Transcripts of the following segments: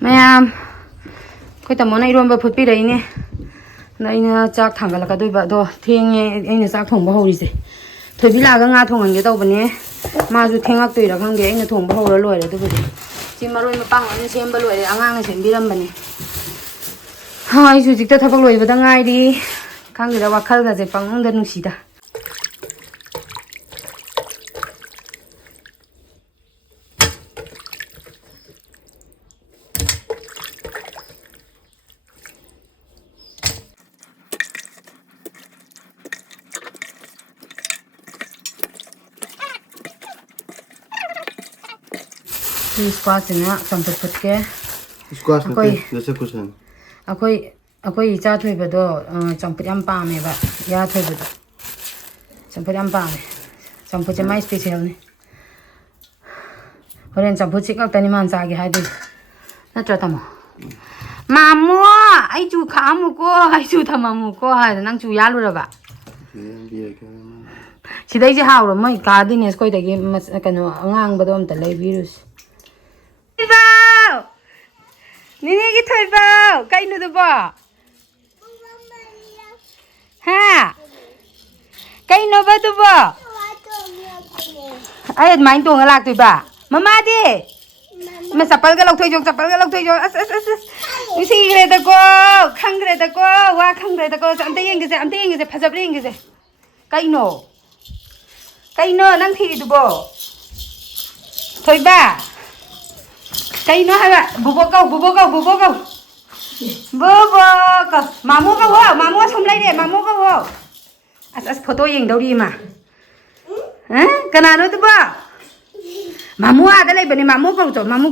myam koi tamo na iron ba phutpi rai ne na ina chak thangal ka doi ba do thenge ina chak thong ba hori se thobi la ga nga thongan ge taw bane ma ju thengak toi ra khang ge ina thong ba hora loi ra du bu si maroi ma pang ani sem ba loi angang sem biram bane ha ai ju jikta thabak loi ba da ngai ri khang ge da wakhal ga je pang da nu si da squash na samput put ke squash na jasa kusan akoi cha thoi ba do champut yam pa me ba ya thoi ba champut yam pa me champut cha mai special ne horen champut chik ak tani man cha ge hai bi na tra tamo mamu ai chu khamu ko ai chu thamamu ko hai nang chu ya lu ra ba sidai je haw ro mai ka dines koi da ge kano angang ba do am ta lei virus Nini ki thoi bao kai nu do ba ha kai no ba do ba ai mai to ngalak toi ba mama di ma sapal ga lok thoi jong as usi gre da ko khang gre da ko wa khang gre da ko am te yeng ge se phajab reng ge se kai no nang thi du bo thoi ba cây nó hay vậy bố câu mamu câu hả mamu không lấy để mamu câu hả photo nhìn đâu đi mà hả cái nào nữa tôi bảo mamu à đây bên này mamu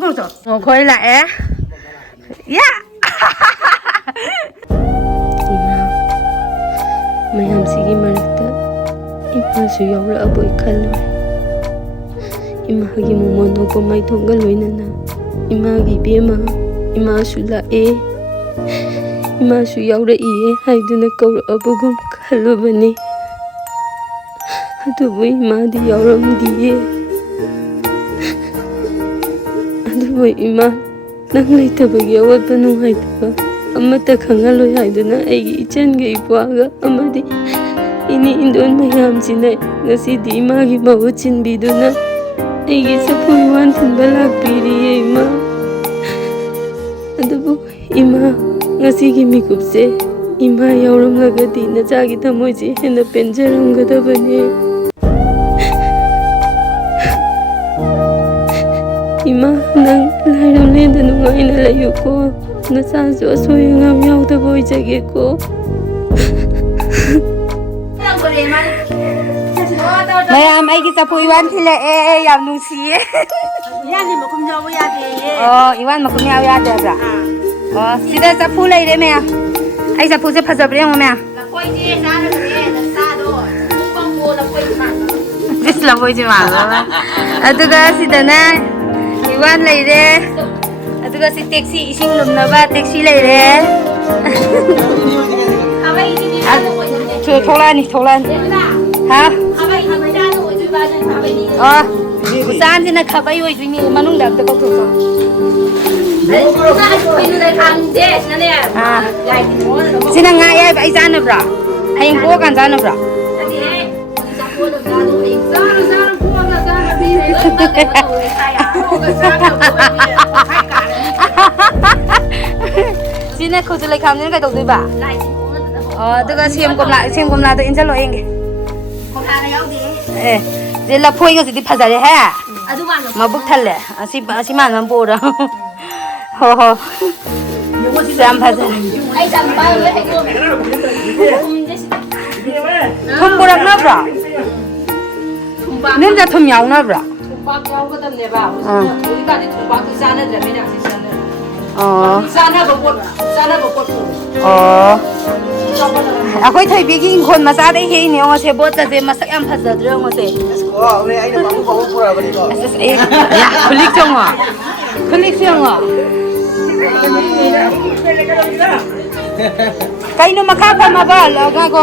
câu rồi khơi lại ya mày làm gì mà được ima sử dụng là bội khăn ima hagi mumon no ko mai thongal loina na ima gi bema ima su la ima su yaura e hai duna ko abugum khalu bani adu boi ma di yauram di adu boi ima nang lai ta ba yawat banu hai ta amata khangal loi hai duna ai ichan ge ipwa ga amadi ini indon mayam sinai ngasi di ma gi mahut sinbiduna Eigi chafu uyan thinbirk piri ima adubu ima ngasi gi mikup se ima yauram laga di na cha gi thamoi ji hena penjaram ga da bane ima nang lairam le da nungai na layu ko na cha jo soi ngam yaw da boi jage ko myam Eigi chafu uyan thile yam nu si ya ni ma kum yaw ya de uyan ma kum yaw ya de bra sida chafu lai de myam ai chafu se phajab re mo myam la koi ji sa na re na sa do kong mo la koi ma this la koi ji ma ba aduga sida na uyan lai de aduga si taxi ising lum na ba taxi lai de abai ji ni na ko cho thola ni ha Busan sih nak kapai woi sini manung dak tak tu. Sini ngai ai sana bra, ayang ko kan sana bra. Sini kau tu lagi kamu ni kau tahu tu ba? Tu kan siam kom la tu insya Allah enggak. Jadi lapoi itu di pasar deh, ha? Mabuk thale, asyik mana mampu dah. Ho, siam pasar. Thum burak na bra? Nim dah thum yaw na bra? Thumpak yaw ko tam ne ba? Thuri ka di thumpak tu sana dah, mana sih sana? Sana berkot. Aku itu bikin kon masa ada ini orang sebut saja masak yang pasal tu orang se. Ya, kulik semua. Kau ini makan apa mabal? Aku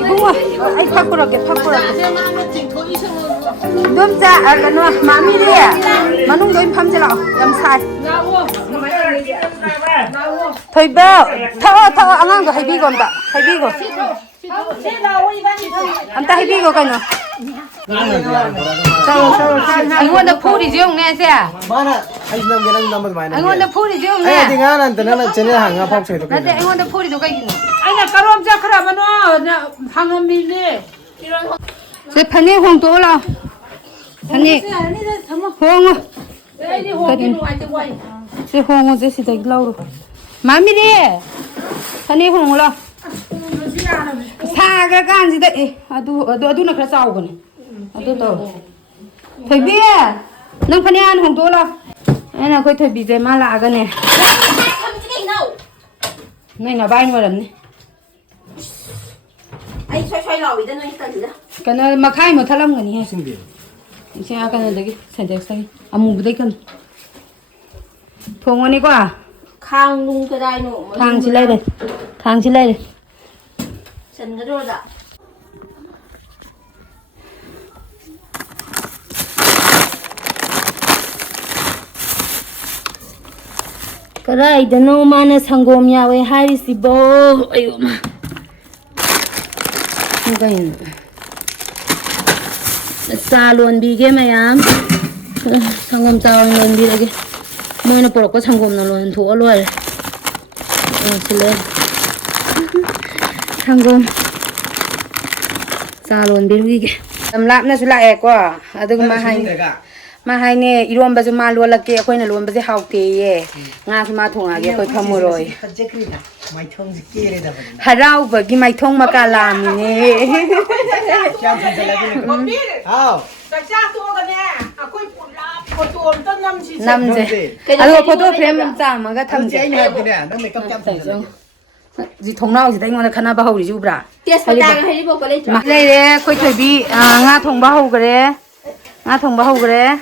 ibu mah, ay pakura ke. Đốm cha cái nó má mi đi à mà nung đôi phăm cho lão làm sai thôi bao thao anh ăn hay bi còn ta hay bi còn anh ta hay bi còn cái nào anh muốn được phu đi chứ nghe xem Mana? Ay nam ganang naman may anh muốn được phu đi chứ Ay nghe tingalan tanan channel hanga pop sa ito anh muốn được phu đi chứ cái gì 아니야 가로움 자크라 바노 나 방금 밀리 이런 제 판이 홍도 라 판이 홍어 애니 호기로 와이트 와이 제 홍어 제 시대 글라우로 마미리 판이 홍어라 사가 간지다 아두나 그래 싸우고네 아두도 퇴비 능 판이 안 홍도라 애나 거기 퇴비 제 말라가네 너희나 많이 말았네 Anh xoay lò vì tên anh cần gì đó. cái nó mà khai một thằng lâm người nhỉ sinbiduna. xem cái này đấy cái sản phẩm à mù đấy cần thùng anh đi qua Khang nung cái đai nổ. thang chỉ lấy đây thang chỉ lấy đây Sần cái rồi dạ. cái này đó nó mà nó sang gồm nhà với hai xí bò ayo mà cái này salon bị cái mày am sang gồm salon bị cái mới nó bỏ có sang gồm nó luôn thua luôn xin lỗi sang gồm salon bị cái làm lạp nó sẽ lại quá à đừng mà hai nè irom bao giờ mà luôn là kia khơi này luôn bao giờ học kia ngã thì mà thùng à kia khơi thầm rồi hà rau và cái mai thùng mà cả làm nè năm rồi alo photo frame làm sao mà cái thằng gì gì thùng nào gì đấy mà khana bao gì chú bả mà đây đấy khơi thổi bi ngã thùng bao cái ngã thùng bao cái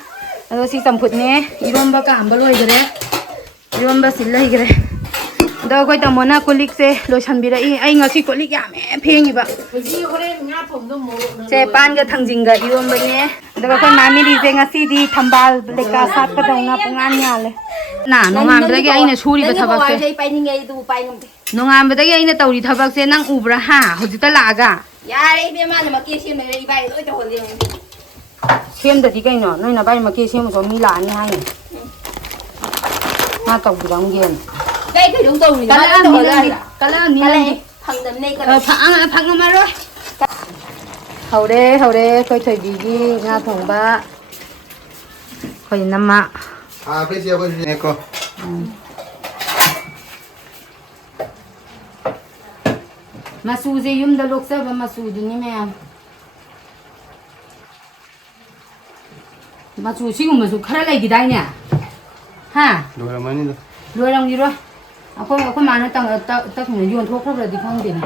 Aduh si campur ni, iromba ka ambal hoy gare, iromba sila hoy gare. Dah koi tamona kulik se lotion bira i, ay ngasi kulik ya me pengi ba. Se pan ga thangjing ga iromba ni. Dah koi mami di se ngasi di thambal leka sat ka dong pangan nya le. Na nongam bida ge ai na churi ba thabak se. Nongam bida ge ai na tawri thabak se nang ubra ha, hojita laga. Ya re be ma na ma ke sim me ri bai loi to hol le. Xem được thì cái nó nơi nào bay mà kia xem một số mi lạ như hai này ma tổng của đóng tiền Đây cái đúng tôi cái là mi lên cái là mi lên thằng đầm này cái phẳng mà rồi hầu đê coi thời gì đi nga thùng ba coi năm mạ Ah, please ya boy eko. mà su gì yum đã lúc sau mà su đi như mẹ mà chú 지금 mà chú khá là gì đây nhỉ ha Dua mani dah. rồi làm gì rồi ako mà nó tăng tăng mình yuan thuốc rồi thì không tiền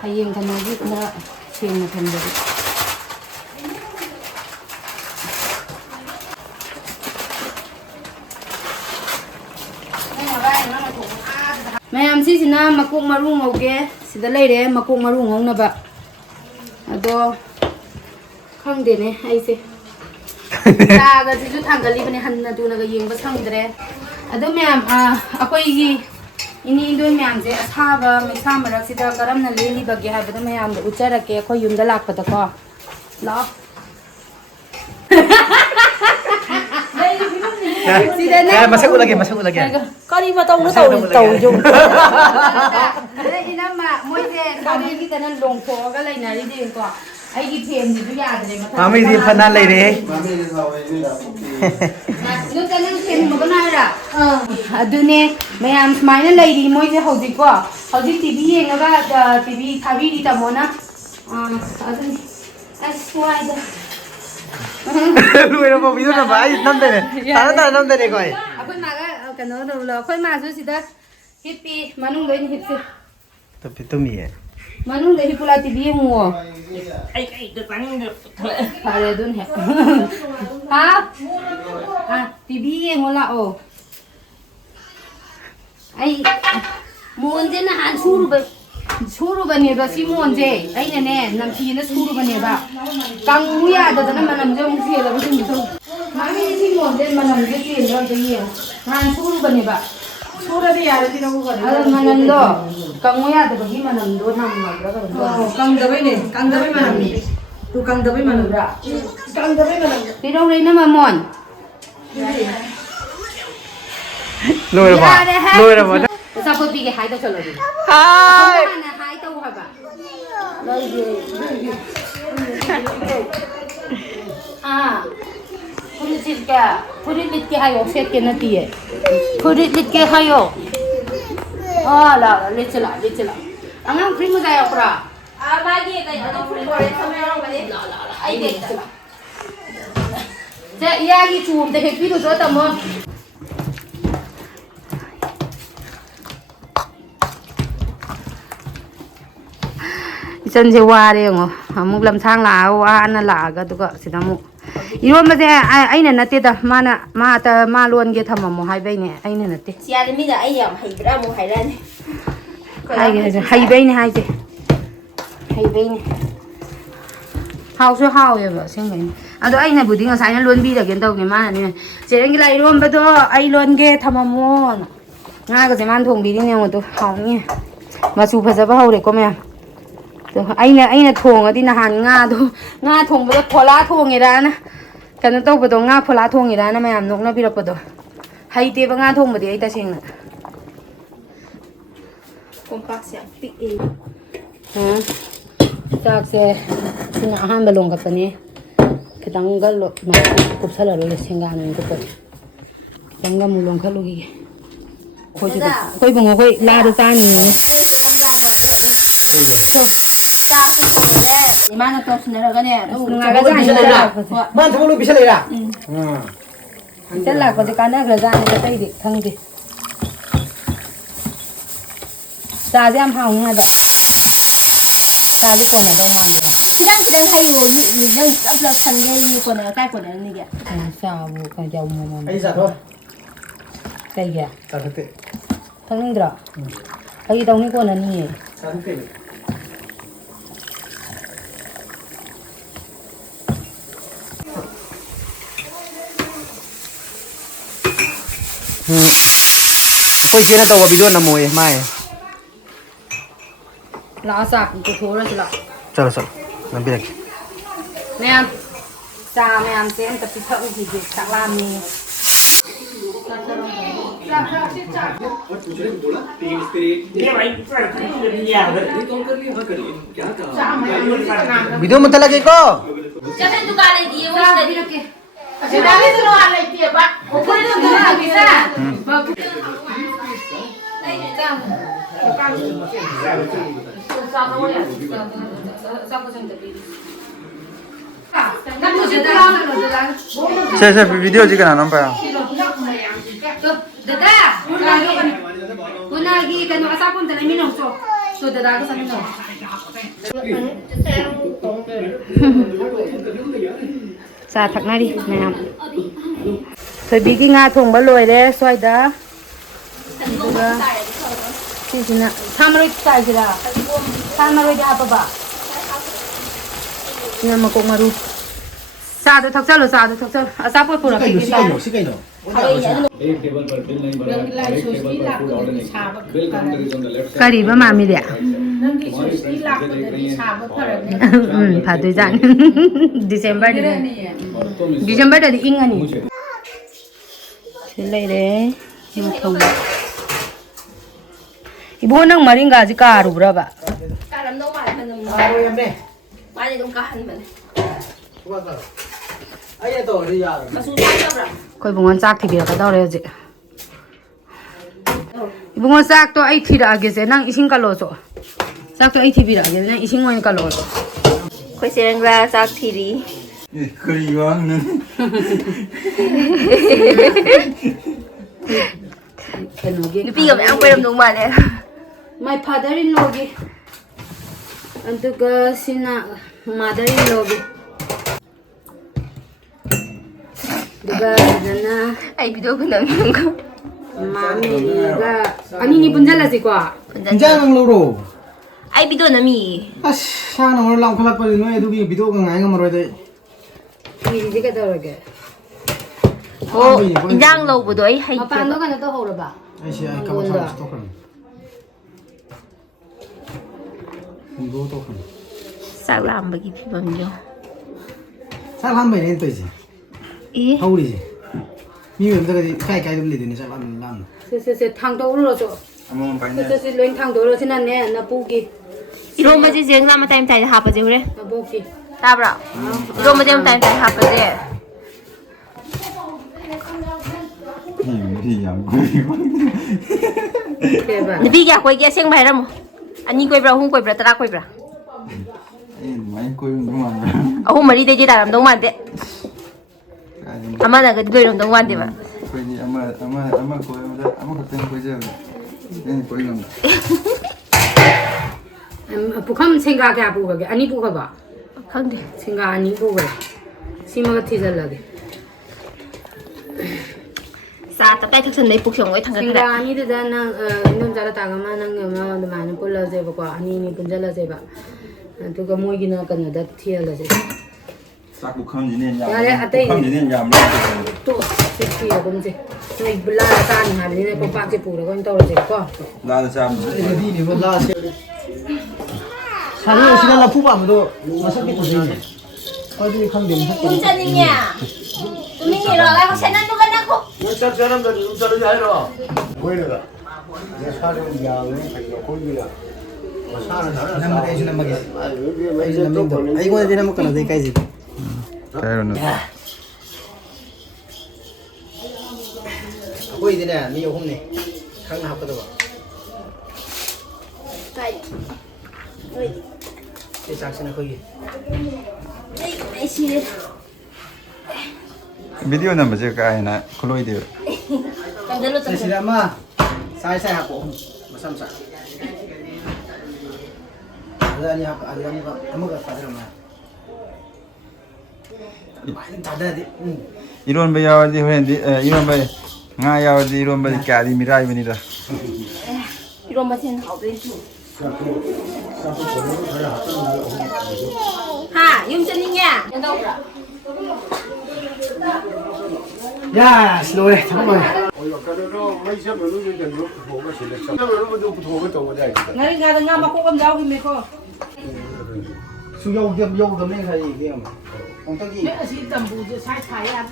hay yên cái này biết nó xem là thành được mày làm gì na mà cũng maru ngầu kia xin ta lấy đấy mà cũng maru ngầu nè bạn đó không tiền này hay gì ta cái gì thằng cái living hành na tu na cái yeng basang dre, ada myam aku igi ini doi myam je asha ba misa marak sida karam na leli bagi ha bada myam da uchara ke aku yum da lak pada ko, lo. Ya, masak ulang lagi. Kali mà tông nó tàu dùng. Ada ina ma moi je kali kita nan long tho ka lai na ri de ko. Eigi thêm gì cũng ya de ma. Mami di panan lai de. Mami di sawe ni dah. Nó cái năng thêm một cái này là, adune, mấy em smile nó lấy đi mỗi cái hậu dịch quá, hậu dịch tivi nó cái tivi thavi đi tầm na, adune, ai xoay đó. Lu era mau video na bai, nam de ne. Tara nam de ne koi. Aku mà cái nó đâu là, aku mà rồi gì đó, hippie, manung đấy hippie, Tapi tu mi eh. manung đấy hippie là tivi mua. Ai được bắn được Phải là đơn hẹp. Hả? Tivi mua là ồ. Ai Muốn thế là ăn su rồi. 수르바니가 시몬제 아이네네 남티는 수르바니가 강우야다는 만남제 뭉치에라 무슨 마미 시몬제 만남제 끼는데 난 수르바니가 소라리 야르디라고 그래. 만남도 강우야다기 만남도 남마그라 강다베네. 강다베 만남이. 또 강다베 만남라. 강다베 만남. 비로레나 마몬 로이라 사포 비게 하이다 철러디 하이 하나 하이다 하바 아 Puri lit के हायो set के नती है Puri lit के हायो ला ले चला अंगम free में जायो प्रा मागे कहीं तो फुल बड़े समय रहो बने आई देख जे यागी चूम दे हेपी तो जो तमो इचनसे वारे ngो अमुक लमथांग ला वाना लागा दुगा सिदामुक 이런데 아이는 나때다 마 론게 담아모 하이베네 아이는 나때 시아르미가 아이야 하이브라 뭐 하이라네 하이베네 하우스 하우예요 생각이 아도 아이는 부딩가 사냥 론비라게 더게 많네 제랭기 라 이런데도 아이 론게 담아모 나가 제만 통비리네 뭐도 하우니 마수 파자바 하우래 거면 아이는 통 어디 나한 nga 통보다 폴라 통이라나 그는 또 보도 nga 폴라 통이라나 매암 녹나 비럭보도 하이데바 nga 통보디 아이다 생나 콤팍시야 픽에 응 짝세 그냥 한번 롱 갔더니 그 당갈로 막 곱살로 생각하는 것도 당가 물론 갈로기 거기 봉어 거기 라르 싸니 이만한 또 수내라가네 만 저걸로 비싸래라 셀라 거기 까나 그러자니 그때이 당디 자지 함 하우나다 자지 거나 더 많다 시장 하이고 미정 납라 산게 이거네 딸 거네 이게 사부 그냥 뭐 아이 사도 그게 사도 당들어 아이 동네 거는 니 사도 कोई केना तो वीडियो न मोए माए ला साक को थोड़ा चला चलो लंबी रख मैम चा मैम से अंत पिठा उठी दे सलामी वीडियो मत लगे को चल दुकान है दिए वो इधर ही रखे अच्छा डाले तो आ लेती है बा ऊपर तो दूर किसा से वीडियो जी का नाम पाया दादा पुनागी कनो असा पुन तले मिनो तो दादा को समिनो चा थकनारी ma'am थोइबीगी nga thongba loire soida duga sisina thamroi taijira thamroi ja paba nya makok maru सादो थक्चलो असापो पुरा के सादो सिकाइनो एक टेबल पर बिल नहीं बना एक टेबल पर फूड ऑर्डर नहीं bill counter is on the left करीबा मामी दे नंगी सुस्ती लाख को देती छाप फरक फादो जान डिसेंबर दे इंगनी लेरे थोंग इबो नंग मरिंगा जी कारुब्राबा कालमनो माने आरो यमे माने दum काहन बने आये तो रि यार मसु साबरा कोई बुंगन चाक थी बिरा दौरे जे बुंगन चाक तो आई थी रागे से नंग इसिंग कलो सो चाक तो आई थी बिरा गे नंग इसिंग ओय कलो सो कोई सेरंगरा साक थीरी करी वांग न nupi ga ang peram dong male my father in law ge antuga sina mother in law ge duga nana ai video ko nang ko mami ga ani ni punjala si kwa jangan loro ai bido na mi sang nó lòng khăn bơi nó đôi khi video càng ngày mà rồi đấy 이게 그대로게. oh indang lo bodo ai hai 아빠 너 간다 또 호르 봐. 아시아 카메라 스토커 이거 또 한. sa lam ba gi bam yo 살한 번에 또 이제 e 하울이지 미면 저기 가이 돌리 되니 살한 남 세세세 탕도 올려줘. 한번 봐야 세세세 렌 탕도 올려지나네. 나 보기. iro ma ji jeng na ma time tai ha pa je hore 나 보기. ta bra iro ma jeng time tai ha pa je 대박. ni bi ga koi ge seng bai ram ani koi bra hum koi bra tara koi bra 많이 꼬이는 동안 ahum mari de ji daram dong man de ama na ga doi ram dong man de ba 거기 아마 꼬이면 아마 그때는 꼬이죠 네 꼬이는 북한 생각해 보고 아니 보고 봐. khang de 생각 아니 보고. 심어가 티절라게. sa ta tai thak san nei puk song oi thang ga 생각 thara 아니 되잖아. 이놈 자라 다가만 한 거 많은 꼴라제 보고 아니 분절라제 봐. 누가 모이기나 간다 티절라제. 싹 북한지는 야. 야래 아때 북한지는 야. 또 티야 본지. 너 블라 따니 하리네 거 빠지 보고 건 떨어질 거. 나도 참. 어디 이거 나 사는 시간 나 푸바 아무도 마사키 보지 어디 강dem unchaninnya tumi ni ro la ko senan du kan aku सब जन्म चलो जाए रो कोई लगा ये सारे याने खरीदो कोई भी ला सारे सारे नंबर ऐसे नंबर के मैं ऐसे नंबर दो आई को देना मत दे कैसे 그래는 कोई देना नहीं हो हमने खाना हाथ दो ये चाक्सन कोई ai si 비디오 넘버 제가 아이나 클로이드. kan de lo Saya sudah mah saya aku masam sa ada ni apa ada ni apa kamu kat pada mah ada di 이런 거 야와디 회디 이런 거 nga 야와디 이런 거 까디 미라이입니다. iro ma sen hao de ju ha unchaninnya yang tahu bra 야 slow 해 잠깐만 오늘 가려로 mấy sắp rồi nó dần lúc hồ cái gì đấy sắp rồi nó đâu hồ cái tổ này Ngari ngada nga mako kam daw mi ko. 수영 좀 용 좀 내가 이게 뭐 엉터기 Me asi tambu je sai sai ya.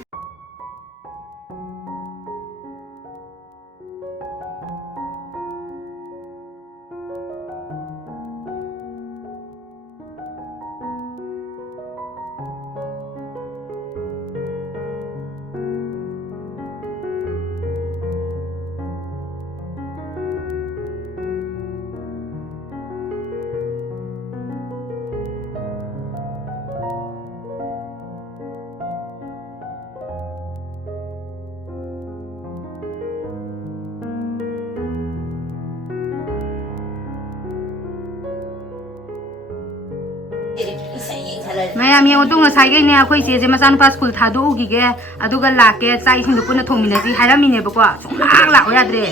mayam yang utong sai ge ne akhoi che je masan pa school tha do gi ge aduga la ke sai sing puna thongmine ji haira mine ba kwa chong la o ya dre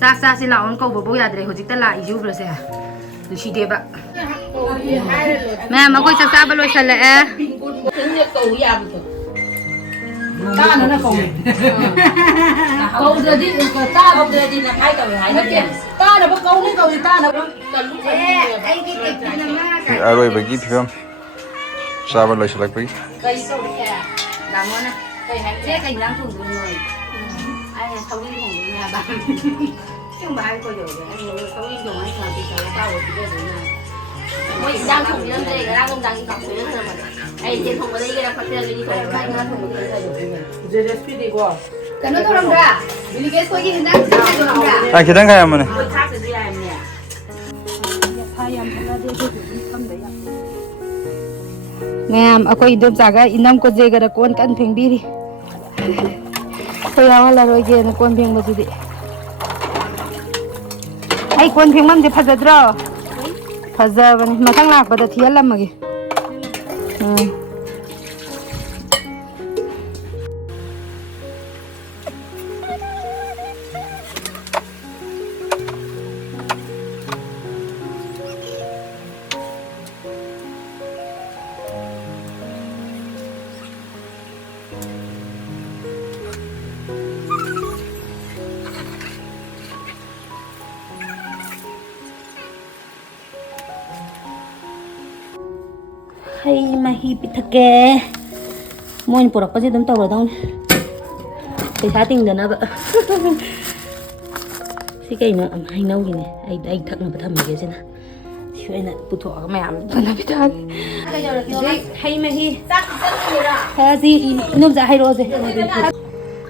sa sa si la on ko bo ya dre hojik ta la i ju bro se du shi de ba mayam akhoi sa sa ba lo sha le Ni ko ya bu to. Ta na ko. Ko de di ko ta ko de di na hai ka hai na. Ta na ba ko ni ko ta na ka lu ka ni. ai ki te na ma 아로이버기 피엄 사발 로실락버기. Kai so de ya. la mo na kai hai che kai lang thong du noi ai thau đi thong du na ba chung ba ai ko yo ge ai thau đi dong ai sa ti sa ba wo ti ge du na moi đang thong ni de ga đang dang ka so na ma ai je thong ba de ga pa te ni ko kai na thong du sa yo Je recipe di ko. kan to ram ra bili ge ko gi na sa do ram ra 아 계단 가야 하면은. Ko ta se di ai ne. ngam akoi dom jaga inam ko je ga kon kan pheng bi ri ko ya wala ro ge na kon pheng ba ji di ai kon pheng mam je phajadro phajabani mathang lak ba da thial lam gi hay mahi pitake môi bột có gì đấm tàu ở đâu thì xá tình dần á vợ xí cây nữa hay nâu gì này anh thật là thầm cái gì nè thì anh là bút thọ các mẹ phần là biết thật hay mahi gì nôm dạ hay rồi gì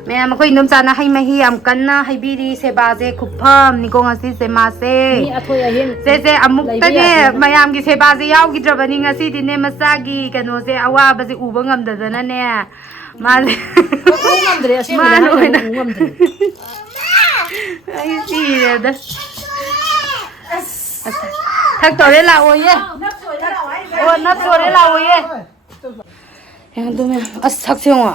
mẹ mà coi nôm dạ na hay mahi am cắn na hay biri se ba se khupam ni ko ngasi se ma se se amuk ta ne mayam gi se ba se yaw gi traba ni ngasi di ne masagi kano se awa ba se uba ngam da na ne ma ngam dre se ma ngam dre ai si da thắc tổ đấy là ôi ye ôi nắp rồi đấy là ôi ye em tôi mẹ sắc siêu à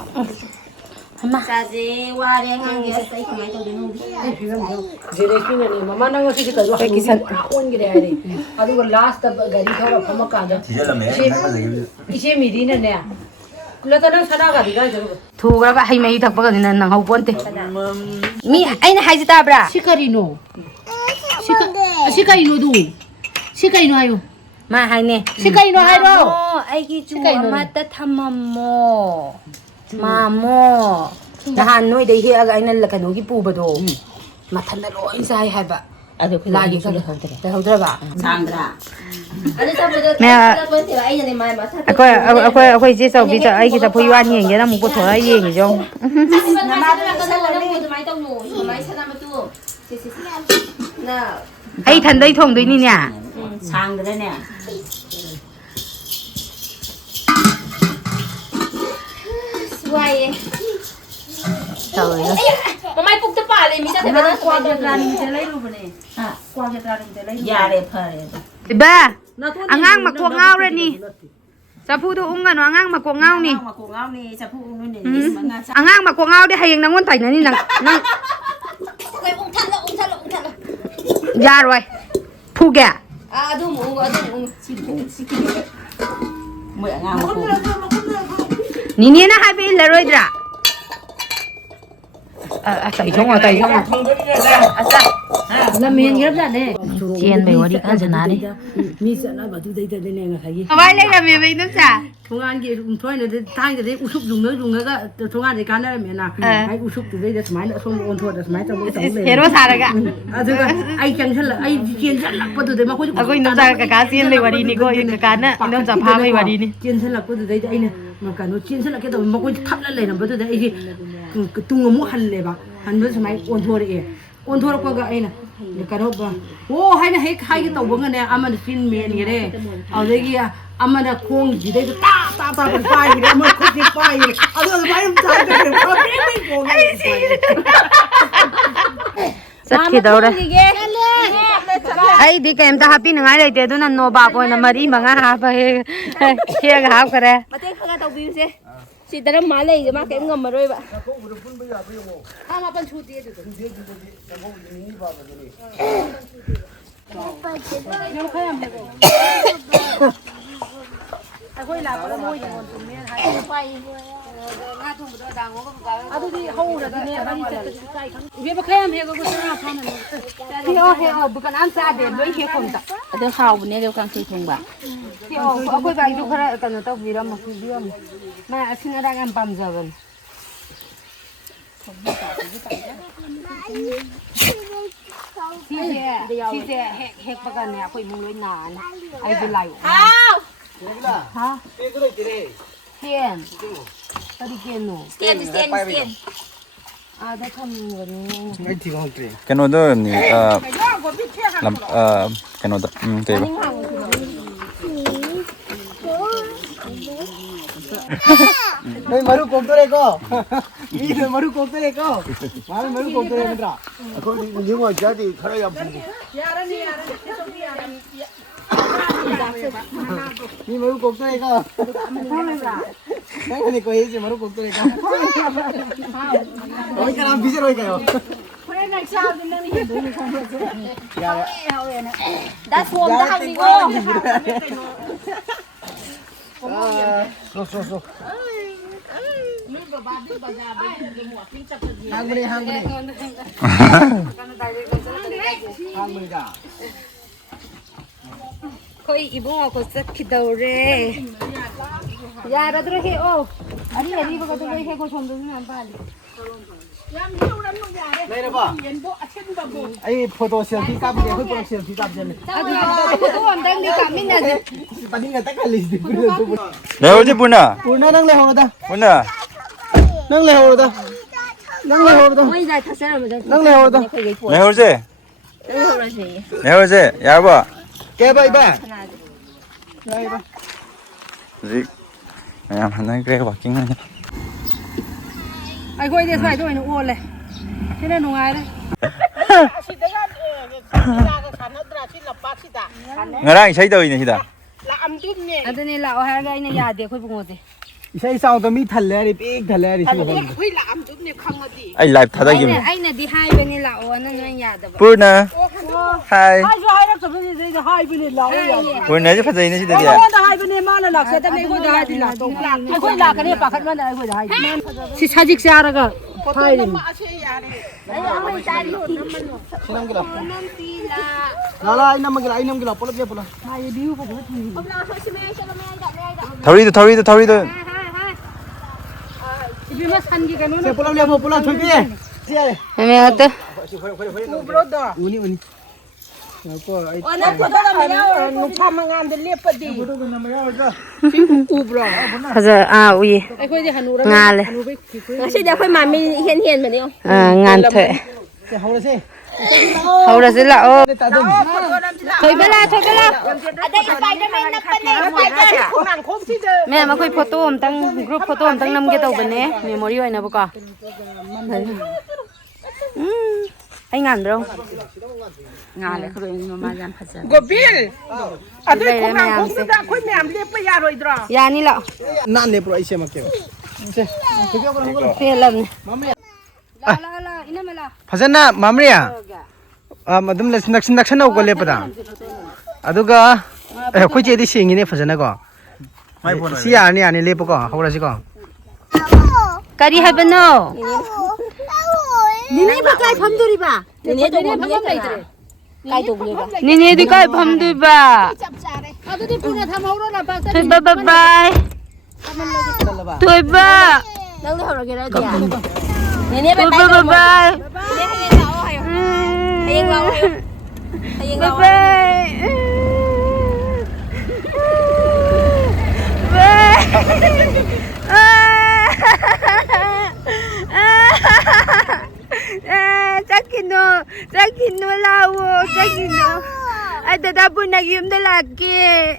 Sa gì qua đây ngang ghé xây không ai tôi đến không gì đấy khi này mà mang năng cái cái cái sân ôn cái này đi à đúng rồi last gari thao là không có cả 이제 미리는 내 그러다는 사나가 네가 저거 thu ra hay mấy thằng bữa nay nàng hậu quân tê mi anh hay gì ta bra 시카리노 시카리노도 시카리노 하요 mà hay nè 시카리노 하요 Eigi chú mà ta thầm mà mò là han nuôi đấy hiện anh là cái nồi cái bù bờ đồ mà thật là lỗi sai hay vậy là gì không được không được bà mẹ tôi chỉ sau bây giờ ai kita pui wan nhìn cái là một cái thổi gì vậy không ai thành đây thùng đấy nè sang cái đấy nè trời ơi mà mai phục tập bài mình sẽ thấy nó quang cái ra mình sẽ lấy luôn này quang cái ra mình sẽ lấy già đẹp phải ba angang mặc quần áo rồi nè chafu tu ung ano angang mặc quần áo nè angang mặc quần áo đi hay nang ngon tay nè nang ung thật dạ rồi phu kìa đúng nè nè na hai bên là rồi ra tay xong rồi là miền ghép ra nè chiên về đi ăn chả đi mi sợ nó bảo tôi thấy đây này thấy vai lên là mẹ vậy nó chả thông an kia thôi này thay cái đấy usuk dùng nữa cái thông an thì cái này mẹ nào hay usuk từ đây smile nữa xong ôn thôi smile trong cái sống hero sao đấy cả rồi ai chẳng thật là ai chiên rất là có từ đấy mà cô nó ra cái cá chiên về vào đi cô cái cá nè nó chả phá về vào đi chiên rất là có từ đấy đây này mà cả nó chiên rất là cái đầu mà cô thắp lên làm bao từ đấy ai gì tung ngủ hành lên bà hành với smile ôn thôi đấy ôn thôi có cái này cái đó bà ô hay là hay cái tàu bưng này ama là phim miền gì đấy ở đây kia ama là khong gì đấy ta cái phai gì đấy mà không cái phai gì ở đây phai không sao cái phai biết khong rất khi đâu đấy ai đi cái em ta happy ngay đây thế đó là no bà coi là mari mà ngã hả phải kia cái hả cái đấy mà thế không tàu view chứ chị ta đang máy này mà cái ngầm mà rồi bạn mà bên chú tiệt 아들이 허우라 그네 많이 왜 bakayam 해고 그러나 파는 Theo bukan ăn xa để lấy kia không ta. Tôi khảo bữa nay đều càng thấy thùng bạc. Theo có cái chỗ khác cần tao vì đó mà không biết mà xin đang ăn băm giờ gần. Chị sẽ hẹn bác anh nhà quay mùng lưỡi nàn ai đi lại. Hả? Kiên. Tao đi kiên nổ. Kiên. À đây không người ngay thì không thể cái nó đó thì làm cái nó đó thế吧 너희 마루 꼭들래고 이는 마루 꼭들래고 마루 꼭들래더라 거기 영화 자디 가라야 보고 이 마루 꼭들래고 내가 거 해지 마루 꼭들래고 너희 사람 비세로이가요 Đã xuống đã học đi cô. 쏘 한글이 Khôi ibung ako sa kidawre. 야라들어 해. 아니 아니 이거 가지고 해고 좀더 안 빨리. ได้แล้วป่ะไอ้โฟโต้เซลฟี่กับเดี๋ยวให้โฟโต้เซลฟี่กับเจน 아니 또 안당니 까민나지. ตอนนี้กันตั้งกันลิสต์ 내 어제 보나 ปูน่านั่งเลยหัวตา 보나 นั่งเลยหัวตานั่งเลยหัวตา 뭐이자 다시는นั่งเลยหัวตา 내 어제 내 어제 야봐 แกไปบ้า rik 야 만나 그래 바뀐 거냐 아이고 이제 사이 또 있는 올래. 걔네 농아래. 나랑 차이도 있네 히다 아드니 라오 하가 있는 야데 거기 보고지. ใช่ซาวตัวมีทันแล้วดิปีกทันแล้วดิที่มัน 아이 라이브 타다기 아이나 디 하이베니 라오는 는 야데 봐. 뿌나 하이 아주 하이락서 이제 하이브니 라오야. 뿌나 이제 파자 있는 시대야 원다 하이브니 마나 락서 때문에 이거 하이브니 라. 이거 라가네 바깥만 이거 하이브. 시 사직 사라가 하이리. sinang gila lala ay nam gila pulap dia pula 더리도 집에만 산기 가는 saya pulap dia pulap cuy dia siapa 애매하다. uni apa Ana foto가 뭐야? 누파망안 들려버디. 우브라. 가자 아 우이 아이고 이제 한우라. ngal래. Kasi daw ko'y mami hiyan man yun. nganथे. saya haula sih 하우라스 라오. tadun thôi bela. Ada Spider-Man na pa na. 고난 콤티드. mẹ mà khôi photo om tang group photo om tang nam ge tau bane memory oi na bu ka anh ngàn đâu ngàn khôi no ma jam phaja 고빌. 아들 고난 콤티다 코이 맴 레빠 야로이더라. ya ni la nan ne pro ise makke se tiga apa ngol film mamri la ina mala phajana mamriya madum le nak sanau ko le pada aduga khoi che di singi ne phajana ko mai bon si ya ni le pa ko haura si ko kari habano Nini ba kay pamduri ba? Nini to mo 이들에. kay to ba? nini di kai phamdu ba 아들이 부냐 다 먹으러라 봐. thôi bye bye thôi ba Nang ni horo gira dia. Nini ba thôi bye bye Hayang lawo hayo. Hayang bye lawo. Sakin no lawo, sakin no. Ay dadabon na yung lalaki.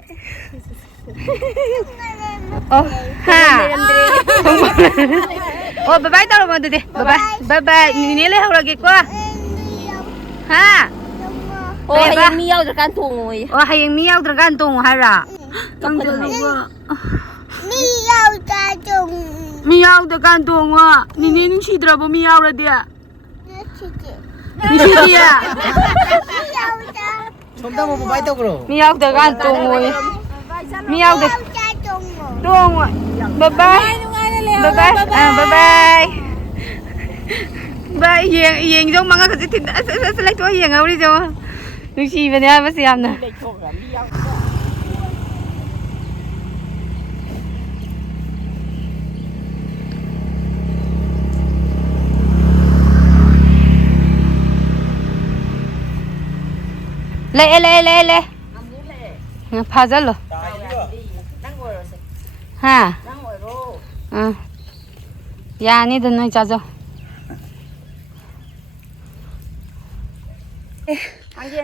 Oh, ha. Oh, bye-bye tao mo dede. Bye-bye. Ninile hawragi ko. Ha. Oh, hayang miyaw sa kantungoy. Oh, hayang miyaw dragan tong hara. Tang dali ko. Miyaw dragan tong wa. Ninin sidra bo miyaw ra dia. Dia. somda mo bai to kro Miyaw dragan tong oi. Miyaw de. Tong. Bye-bye. Bye-bye. Bye-bye. Bye. Yeng giống mga kasi select to yeng au đi cho. Nung chi ba niya ba siyam na. Le. Puzzle. Ha. Ya ni din nói cho.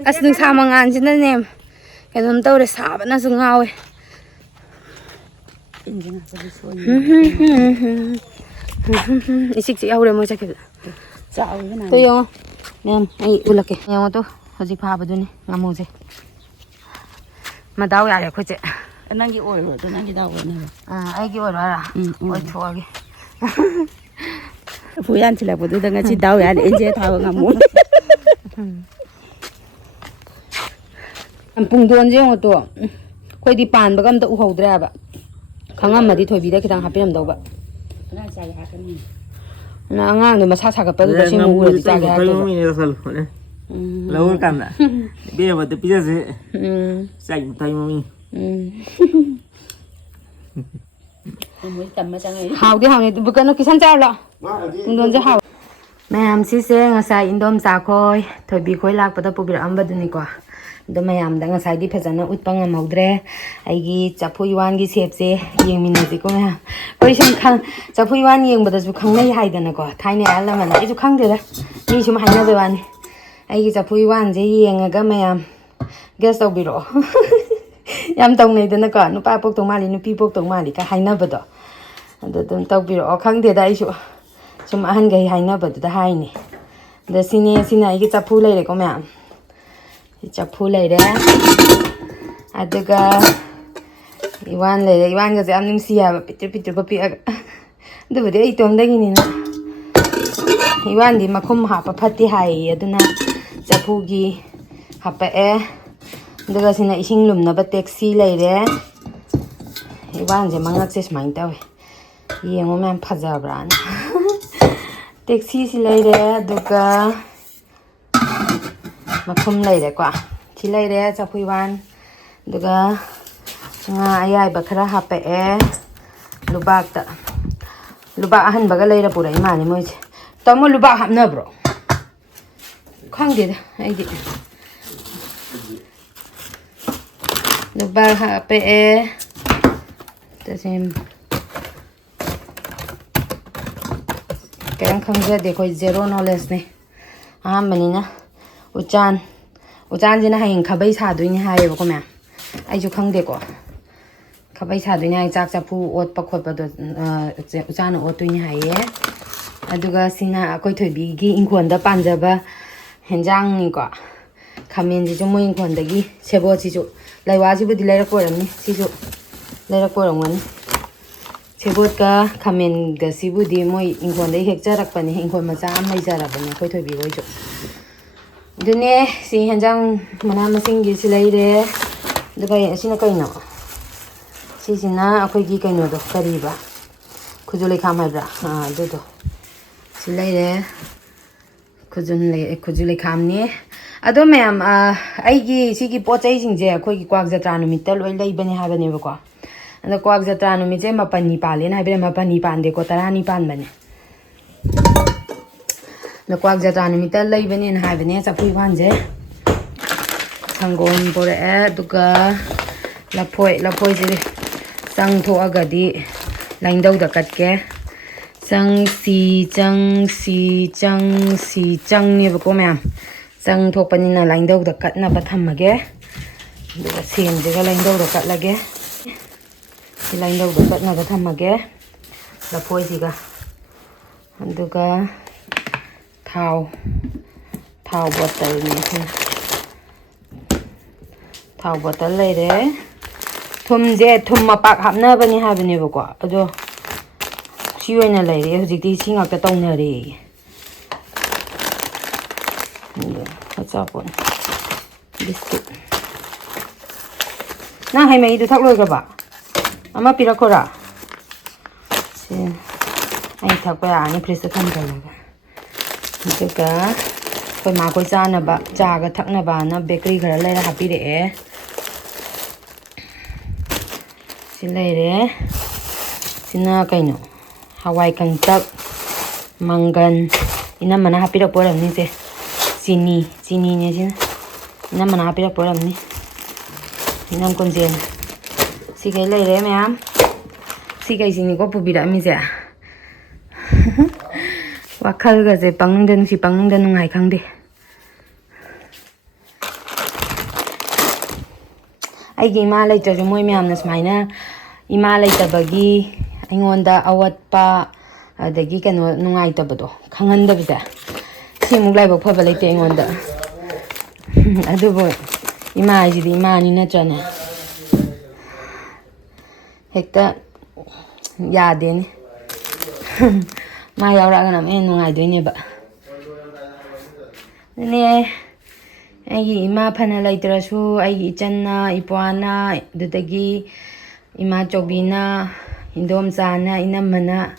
As nung sama nga anjin na nem. Kaya nung tao rin saba na sungaw eh. Isik ako rin mo sa kila. Ito yung, ma'am, ay ulak eh. Yung ito, hojik pahaba dun eh, nga mo siya. Madaw yari ako siya. 난게 오이로 또 난게 나오네. Eigi oi ra. Oi thuagi. 부얀 칠라고도 같이 나오야 이제 다오가 뭐. Pung duan jeng to. Khoi di pan ba gam da u hodra ba. Khangam ma di thoi bi da kitang hapim do ba. Na ngang no masa sa ka pa da simu u di ta ga to. ni sal ne lawur kan da be ba de pija se sai tai mami mới tầm mà chẳng ấy Hào này bữa cái nó cái săn chào lọ. Má ở đi. Indom hào. Mayam sise ngasai indom sakhoi thobi khoi lak pada pubir amba duni kwa. Do mayam da ngasai di phajana utpang amaudre. Aigi chafu yuan gi shape se yengmina ji ko mayam. Koi sam khang chafu yuan yeng bada ju khang nei haidana ko. Thaine ala mana ai ju khang de la. Ni sum haina be wani. Aigi chafu yuan je yengaga mayam. Guess tau biro. Yam tong nei dana ko nupa pok tong mali nupi pok tong mali ka haina bado. Ado dum tau biro khang de da ai ju. Sum ahan gai haina bado da haini. Da sine aigi chafu lai re ko mayam. Chafu lai re. Aduga iwan lai re iwan ga jam nim siya pitir ko pi aga. Du bade ai tom da gi ni na. Iwan di makhum ha pa phati hai aduna chafu gi ha pa e. Aduga sina ising lum na ba taxi lai re. Iwan je mangak se smain tawe. Yengo mayam phajabra na. Taxi si lai re aduga makhum lai re kwa. Chi lai re chafu iwan. Aduga nga ayai ba khara ha pa e. Lubak ta. Lubak ahan baga lai ra pura imani moi che. Tamo lubak hapna bro. Khang de da ai di. Lubak ha pa e. Ta sim kayang khang de koi zero knowledge ne. Bani na uyan jina hayin khabai sa doi ni haye ba ko ma. Ai ju khang de ko. Khabai sa doi ni ai chak chafu ot pa khot pa do uyan ot doi ni haye. Aduga sina akoi thoibi gi ingkhon da panjaba henjang ni ko. Khamen ji ju mo ingkhon da gi sebo ji ju laiwa ji bu di lai ra ko ram ni ji ju lai ra ko ram wani. Sebot ka khamen ga si bu di moi ingkhon dai hek jarak pani ingkhon ma cha am lai jara bani akoi thoibi goi ju. Dune si henjang mana masing gi silai re. Duga sina kai no. Si sina akoi gi kai no do kariba. Khujulai kham hai bra. Do do. Silai re. Khujulai kham ni. Ado mayam aigi si gi pochai sing je akoi gi kwak jatra numit ta loi lai bani ha bani ba ko. Ado kwak jatra numit je mapani palen ha bere mapani pande ko tarani pan bani. The quack that animita living in Havanese of Puanje Sangon for the Duga La Poise Sang to Agadi Lindo the Katke Sang Si Chang never come Sang to Panina Lindo the Katna Batamage the same the Lindo the Katlage Lindo the Katna Batamage La Poisiga and Duga thao bottle ni thao bottle lai re thum mapak hapna bani ha bani ba ko ado si oina lai re hojik ti singak ta tongna re acha pon biscuit na hai mai du thak loi ka ba ama pira khora se ai thak pa ani freeze tham ka la Duga koi ma koi cha na ba cha ga thak na ba na bakery khara lai ra happy re silai re sina kaino hawai kangtak mangan ina mana happy ra poram ni se chini ne sin ina mana happy ra poram ni inam kon jen si kai lai re ma'am si kai sini ko pubira mi ja Wakal ga je pangnung da nungai khang de. Ai gi ma lai ta ju moi myam na smaina ima lai ta bagi aingonda awat pa adagi kano nungai ta bado khangan da bisa. Si muk lai bok phaba lai te aingonda. Adu bo ima ji di ima ni na chana. Hekta ya de ni. Ma yaw ra ga nam en nungai doi ne ba ne ai ima phana lai tra su ai channa ipwana dudagi ima chobina indom chana inamana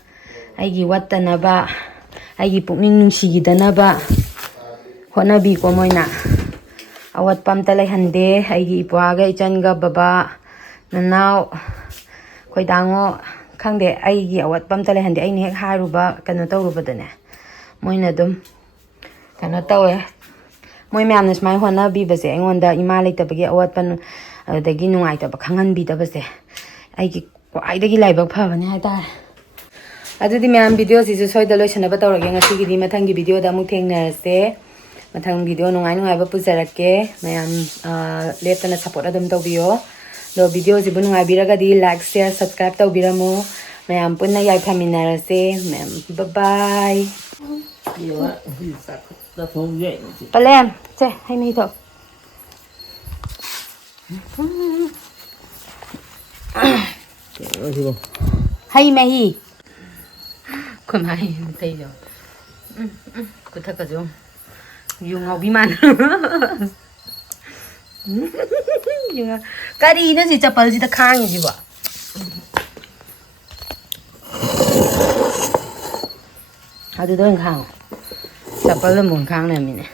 ai gi wattana ba ai gi pukning nungsi gi dana ba hona bi ko moina awat pam ta lai hande ai gi ipwa ga ichan ga baba nanaw khoi dango ꯈꯪꯗꯦ ꯑꯩꯒꯤ ꯑꯋꯥꯠꯄ ꯑꯝꯇ ꯂꯩꯍꯟꯗꯦ ꯑꯩꯅ ꯍꯦꯛ ꯍꯥꯏꯔꯨꯕ ꯀꯩꯅꯣ ꯇꯧꯔꯨꯕꯗꯅꯦ ꯃꯣꯏꯅ ꯑꯗꯨꯝ ꯀꯩꯅꯣ ꯇꯧꯋꯦ ꯃꯣꯏ ꯃꯌꯥꯝꯅ ꯁꯨꯃꯥꯏꯅ ꯍꯣꯠꯅꯕꯤꯕꯁꯦ ꯑꯩꯉꯣꯟꯗ ꯏꯃꯥ ꯂꯩꯇꯕꯒꯤ ꯑꯋꯥꯠꯄ ꯑꯗꯨꯗꯒꯤ ꯅꯨꯡꯉꯥꯏꯇꯕ ꯈꯪꯍꯟꯕꯤꯗꯕꯁꯦ ꯑꯩꯒꯤ ꯈ꯭ꯋꯥꯏꯗꯒꯤ ꯂꯥꯏꯕꯛ ꯐꯕꯅꯦ ꯍꯥꯏꯇꯥꯔꯦ ꯑꯗꯨꯗꯤ ꯃꯌꯥꯝ ꯚꯤꯗꯤꯑꯣꯁꯤꯁꯨ ꯁꯣꯏꯗ ꯂꯣꯏꯁꯟꯅꯕ ꯇꯧꯔꯒꯦ ꯉꯁꯤꯒꯤꯗꯤ ꯃꯊꯪꯒꯤ ꯚꯤꯗꯤꯑꯣꯗ ꯑꯃꯨꯛ ꯊꯦꯡꯅꯔꯁꯦ ꯃꯊꯪ ꯚꯤꯗꯤꯑꯣ ꯅꯨꯡꯉꯥꯏꯕ ꯄꯨꯖꯔꯛꯀꯦ ꯃꯌꯥꯝ ꯂꯦꯞꯇꯅ ꯁꯞꯄꯣꯔꯠ ꯑꯗꯨꯝ ꯇꯧꯕꯤꯌꯣ ꯑꯗꯣ ꯚꯤꯗꯤꯑꯣꯁꯤꯕꯨ ꯅꯨꯡꯉꯥꯏꯕꯤꯔꯒꯗꯤ ꯂꯥꯏꯛ ꯁꯤꯌꯔ ꯁꯕꯁꯀ꯭ꯔꯥꯏꯕ ꯇꯧꯕꯤꯔꯝꯃꯨ ꯃꯌꯥꯝ ꯄꯨꯟꯅ ꯌꯥꯏꯐꯃꯤꯟꯅꯔꯁꯦ ꯃꯌꯥꯝ ꯕꯥꯏ ꯄꯂꯦꯝ ꯁꯦ ꯍꯩ ꯃꯍꯤ ꯊꯛ ꯍꯩ ꯃꯍꯤ ꯈꯨꯃꯥꯏ ꯇꯩꯖꯣ ꯈꯨꯊꯛꯀꯁꯨ ꯌꯨ ꯉꯥꯎꯕꯤ ꯃꯥꯟꯅ ꯀꯔꯤꯅꯣ ꯁꯤ ꯆꯄꯜꯁꯤꯗ ꯈꯥꯡꯉꯤꯁꯤꯕꯣ ꯑꯗꯨꯗ ꯑꯣꯏꯅ ꯈꯥꯡꯉꯣ ꯆꯄꯜꯗ ꯑꯃꯨꯛ ꯈꯥꯡ ꯂꯩꯔꯝꯃꯤꯅꯦ